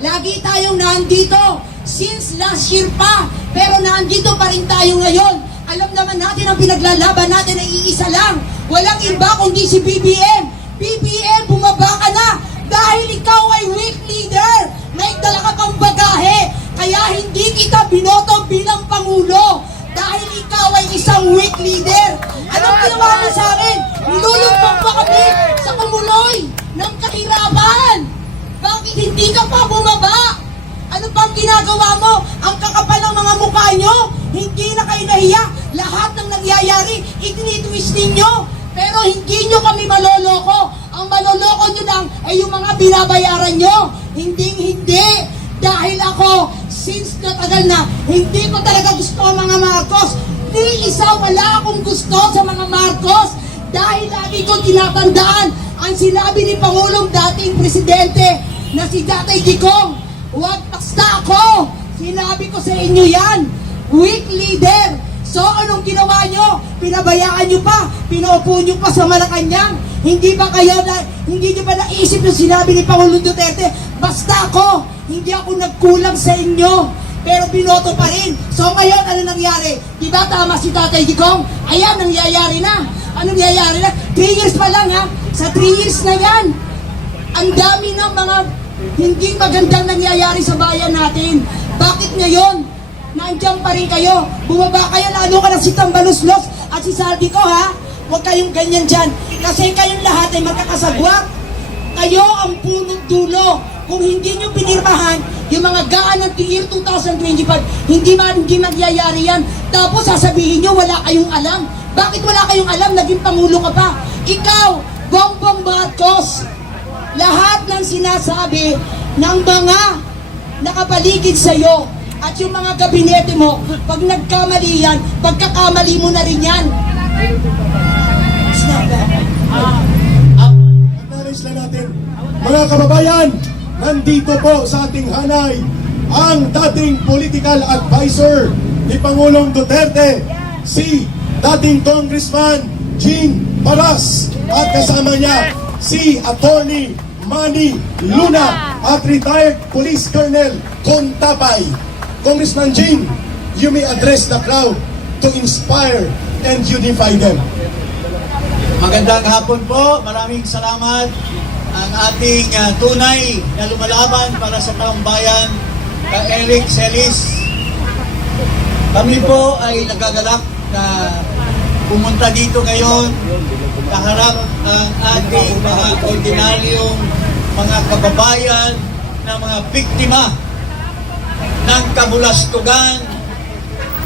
Lagi tayong nandito since last year pa, pero nandito pa rin tayo ngayon. Alam naman natin ang pinaglalaban natin ay iisa lang. Walang iba kundi si BBM. BBM, bumaba ka na dahil ikaw ay weak leader. May dala ka pang bagahe, kaya hindi kita binoto bilang Pangulo dahil ikaw ay isang weak leader. Anong ginawa mo sa akin? Nilulugpang pa kami sa kumuloy ng kahirapan. Bakit hindi ka pa bumaba? Ano pang ginagawa mo? Ang kakapal ng mga mukha nyo, hindi na kayo nahiya. Lahat ng nangyayari, itinitwist ninyo. Pero hindi nyo kami maloloko. Ang maloloko nyo lang ay yung mga binabayaran nyo. Hindi. Dahil ako, since natagal na, hindi ko talaga gusto ang mga Marcos. Ni isa wala akong gusto sa mga Marcos. Dahil lagi ko tinatandaan ang sinabi ni Pangulong dating presidente na si Tatay Digong. Huwag basta ako. Sinabi ko sa inyo yan. Weak leader. So anong ginawa nyo? Pinabayaan nyo pa. Pinaupo nyo pa sa Malacanang. Hindi ba nyo ba naisip yung sinabi ni Pangulong Duterte? Basta ako. Hindi ako nagkulang sa inyo. Pero binoto pa rin. So ngayon, ano nangyari? Diba tama si Tatay Digong? Ayan, nangyayari na. Ano nangyayari na? 3 years pa lang ha. Sa 3 years na yan, ang dami ng mga hindi magandang nangyayari sa bayan natin. Bakit ngayon? Nandiyan pa rin kayo. Bumaba kayo, lalo ka na si Tambaluslos at si Saldi ko ha. Huwag kayong ganyan dyan. Kasi kayong lahat ay magkakasagwak. Kayo ang punong dulo. Kung hindi nyo pinirmahan, yung mga gaan ng year 2025, hindi magyayari yan. Tapos sasabihin nyo, wala kayong alam. Bakit wala kayong alam? Naging Pangulo ka pa. Ikaw, Bongbong Marcos, lahat ng sinasabi ng mga nakapaligid sa iyo at yung mga gabinete mo, pag nagkamali yan, pagkakamali mo na rin yan. Acknowledge na natin, mga kababayan, nandito po sa ating hanay ang dating political advisor ni Pangulong Duterte, si dating Congressman Gene Paras, at kasama niya si Attorney Manny Luna at retired Police Colonel Contabay. Congressman Gene, you may address the crowd to inspire and unify them. Magandang hapon po. Maraming salamat ang ating tunay na lumalaban para sa taong bayan, Eric Celis. Kami po ay nagagalak na pumunta dito ngayon kaharap ang ating mga ordinaryong mga kababayan na mga biktima ng kabulastugan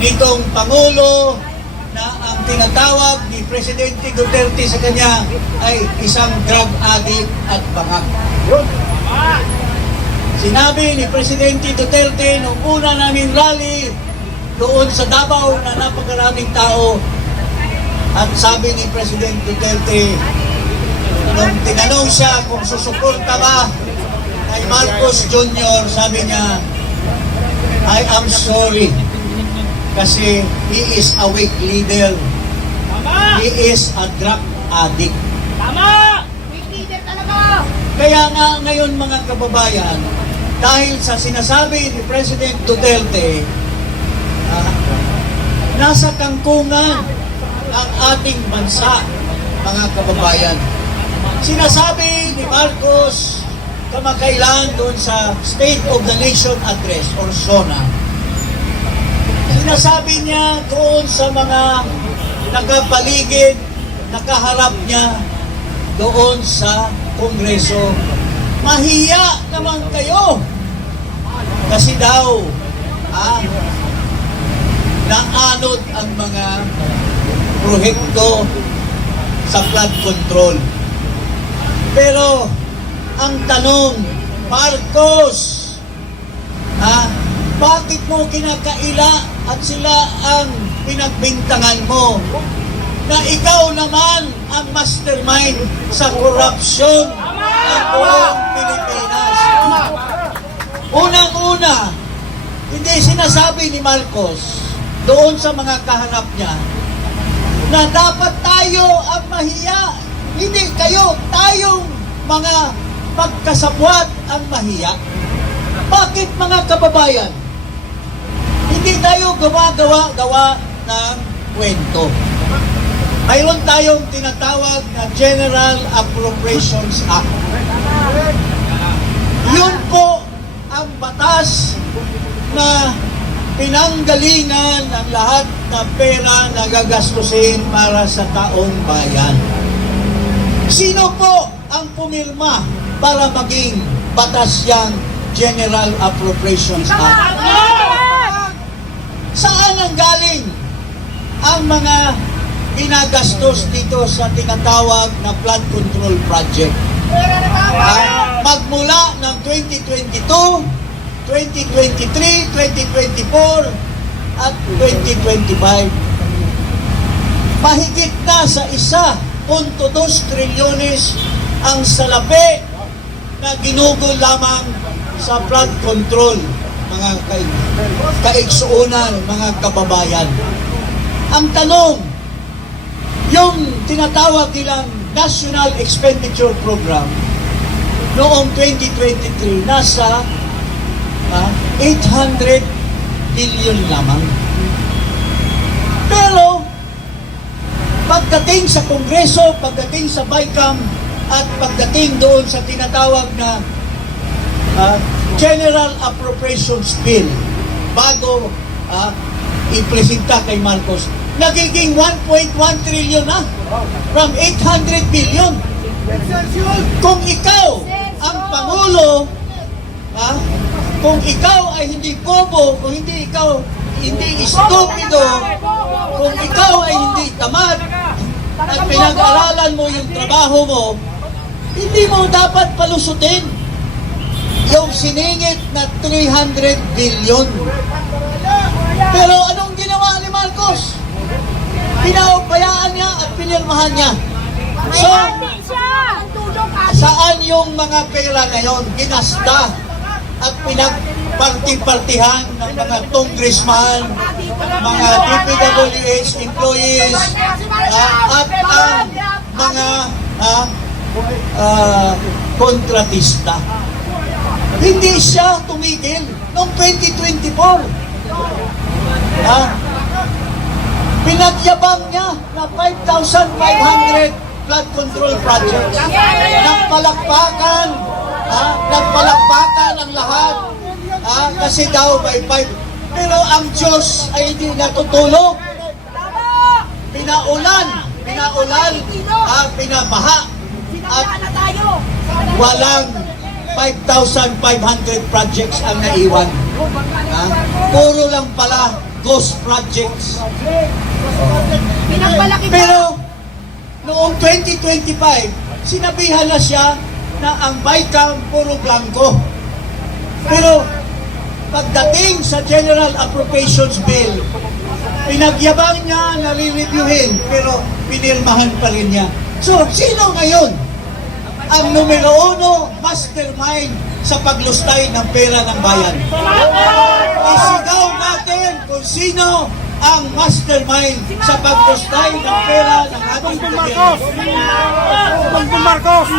nitong Pangulo na ang tinatawag ni Presidente Duterte sa kanya ay isang drug addict at bangag. Sinabi ni Presidente Duterte nung una naming rally doon sa Davao na napakaraming tao, at sabi ni President Duterte nung tinanong siya kung susuporta ba kay Marcos Jr., sabi niya, I am sorry kasi he is a weak leader. Tama! He is a drug addict. Tama! Weak leader talaga! Kaya nga ngayon mga kababayan, dahil sa sinasabi ni President Duterte, nasa kangkungan ang ating bansa, mga kababayan. Sinasabi ni Marcos kamakailan doon sa State of the Nation Address or SONA, sinasabi niya doon sa mga nakapaligid, nakaharap niya doon sa Kongreso, mahiya naman kayo kasi daw naanod ang mga prohekto sa flood control. Pero ang tanong, Marcos, bakit mo kinakaila at sila ang pinagbintangan mo na ikaw naman ang mastermind sa korupsyon ng buong Pilipinas? Unang-una, hindi sinasabi ni Marcos doon sa mga kahanap niya na dapat tayo ang mahiya. Hindi kayo, tayong mga pagkasabwat ang mahiya. Bakit mga kababayan? Hindi tayo gawa ng kwento. Mayroon tayong tinatawag na General Appropriations Act. Yun po ang batas na pinanggalingan ang lahat ng pera na gagastusin para sa taong bayan. Sino po ang pumirma para maging batas yang General Appropriations Act? Saan ang galing ang mga ginagastos dito sa tinatawag na flood control project? Magmula ng 2022, 2023, 2024, at 2025. Mahigit na sa 1.2 trilyones ang salapi na ginugol lamang sa flood control, mga kaigsuunan, mga kababayan. Ang tanong, yung tinatawag nilang National Expenditure Program noong 2023 nasa 800 billion lamang. Pero pagdating sa Kongreso, pagdating sa BICAM, at pagdating doon sa tinatawag na General Appropriations Bill bago ipresenta kay Marcos, nagiging 1.1 trillion na from 800 billion. Kung ikaw ang Pangulo, kung ikaw ay hindi bobo, kung hindi ikaw hindi estupido, kung ikaw ay hindi tamad at pinag-aralan mo yung trabaho mo, hindi mo dapat palusutin yung siningit na 300 billion. Pero anong ginawa ni Marcos? Pinaubayaan niya at pinirmahan niya. So, saan yung mga pera na yon ginasta at pinagparti-partihan ng mga congressman, mga DPWH employees, at ang mga kontratista? Hindi siya tumigil noong 2024. Pinagyabang niya na 5,500 flood control projects. Nagpalakpakan ang lahat. Kasi daw may 5. Pero ang Diyos ay hindi natutulog. Pinaulan, pinabaha, at walang 5,500 projects ang naiwan. Puro lang pala ghost projects. Pero noong 2025, sinabihan na siya na ang BICAM puro blanco. Pero pagdating sa General Appropriations Bill, pinagyabang niya na re-reviewin, pero pinirmahan pa rin niya. So, sino ngayon ang numero 1 mastermind sa paglustay ng pera ng bayan? Isigaw natin kung sino ang mastermind sa paglustay ng pera ng ating gobyerno. Bongbong Marcos!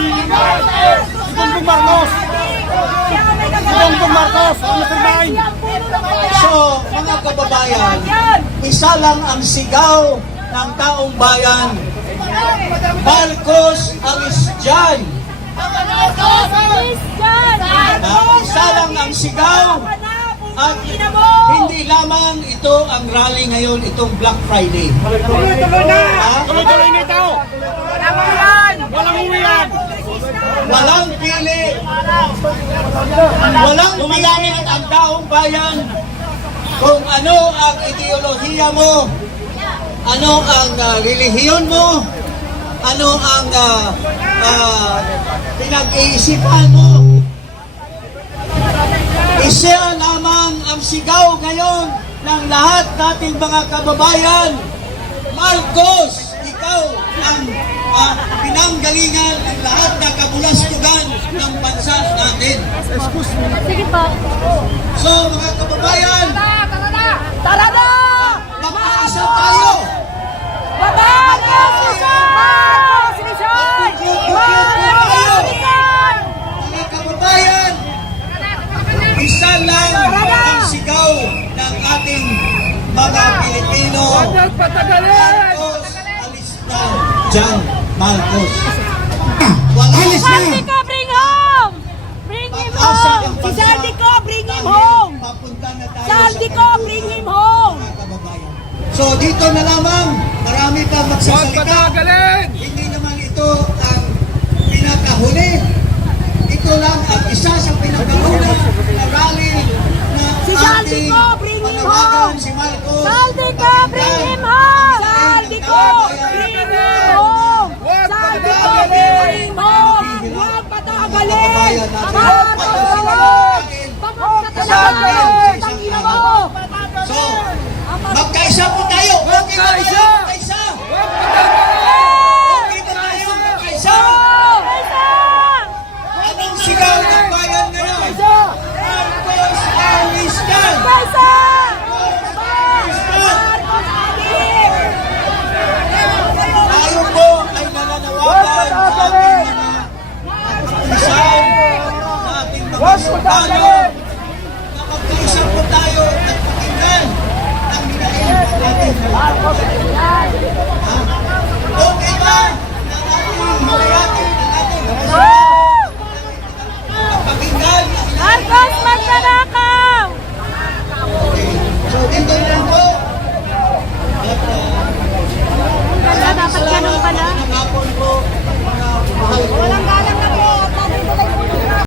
So, mga kababayan, isa lang ang sigaw ng taong bayan: Marcos alis dyan! Isa lang ang sigaw, at hindi lamang ito ang rally ngayon, itong Black Friday. Tuloy-tuloy na! Tuloy-tuloy na ito! Walang uwian! Walang pili. Walang pili ang taong bayan kung ano ang ideolohiya mo, ano ang relihiyon mo, ano ang pinag-iisipan mo. Isa lamang ang sigaw ngayon ng lahat nating mga kababayan: Marcos, ikaw ang pinanggalingan ng lahat ng kabulastugan ng bansa natin. Sige po. So, mga kababayan, Tara na! magkaisa tayo. Mga kababayan, isa Marcos. Alis na! Saldico, bring home! Bring him Asa home! ang Si bansa Saldico, bring him dahil home! papunta na tayo Saldico, sa bring him kantunan, home! mga kababayan. So dito na lamang, marami pa magsasalita. Hindi naman ito ang pinakahuli. Ito lang ang isa sa pinakauna na rally na Si Saldico, bring him panawagan home! si Marcos. Saldico, bring him home! Saldico, bring him home! Saldico, bring him home! Huwag patagalin! Marcos! Bakit ka talaga? Tangina mo! So, magkaisa po tayo. Okay ba tayo magkaisa? Okay ba tayo magkaisa? Anong sigaw ng bayan ngayon? Marcos Awistan! Tayo po ay nananawagan sa ating mga kapisan, sa ating mga sultano,